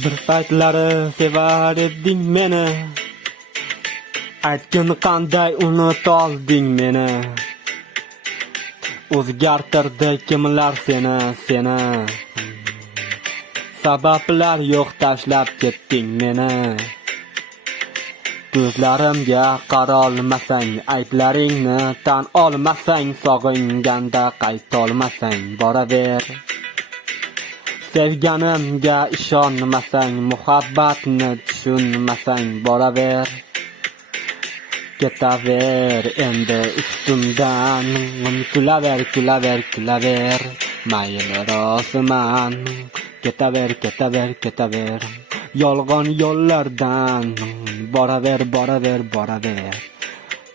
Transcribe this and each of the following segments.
Bir paytlari sevar eding meni, aytgin qanday unutalding meni. O'zgartirdi kimlar seni. Sabablar yo'q tashlab ketding meni. Ko'zlarimga qarolmasang, ayblaringni tan olmasang, sog'inganda qaytolmasang, boraver. Sevganimga ishonmasang, muhabbatni tushunmasang, boraver. Ketaver endi ustimdan, kulaver. Mayli roziman, ketaver. Yolg'on yo'llardan boraver.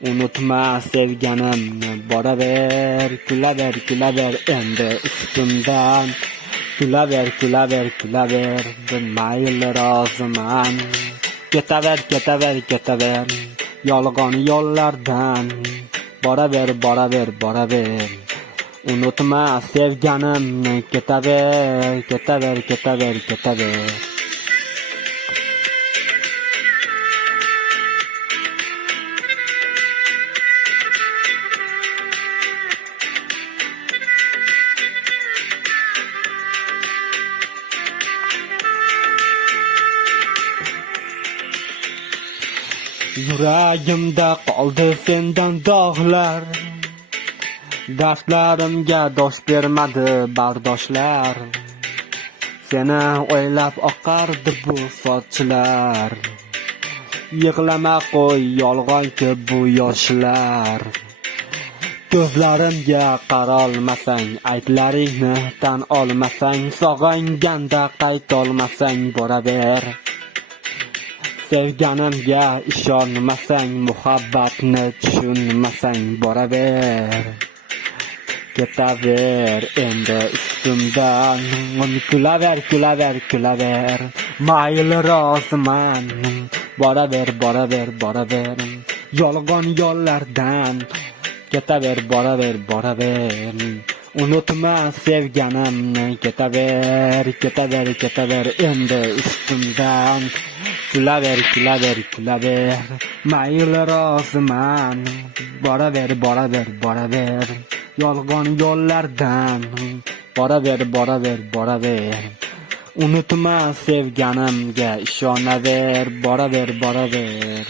Unutma sevganimni, boraver. Kulaver endi ustimdan, kulaver. Mayli roziman, ketaver. Yolg'on yo'llardan boraver. Unutma sevganimni, ketaver. Yuragimda qoldi sendan dog'lar, dardlarimga dosh bermadi bardoshlar. Seni o'ylab oqardi bu sochlar, yig'lama qo'y yolg'onki bu yoshlar. Ko'zlarimga qarolmasang, ayblaringni tan olmasang, sog'inganda qaytolmasang, boraver. Sevganimga ishonmasang, muhabbatni tushunmasang, boraver. Ketaver endi ustimdan, kulaver. Mayli roziman, boraver. Yolg'on yo'llardan ketaver, boraver. Unutma sevganimni, ketaver endi ustimdan, kulaver. Mayli roziman, boraver. Yolg'on yo'llardan boraver. Unutma sevganimga ishonaver, boraver.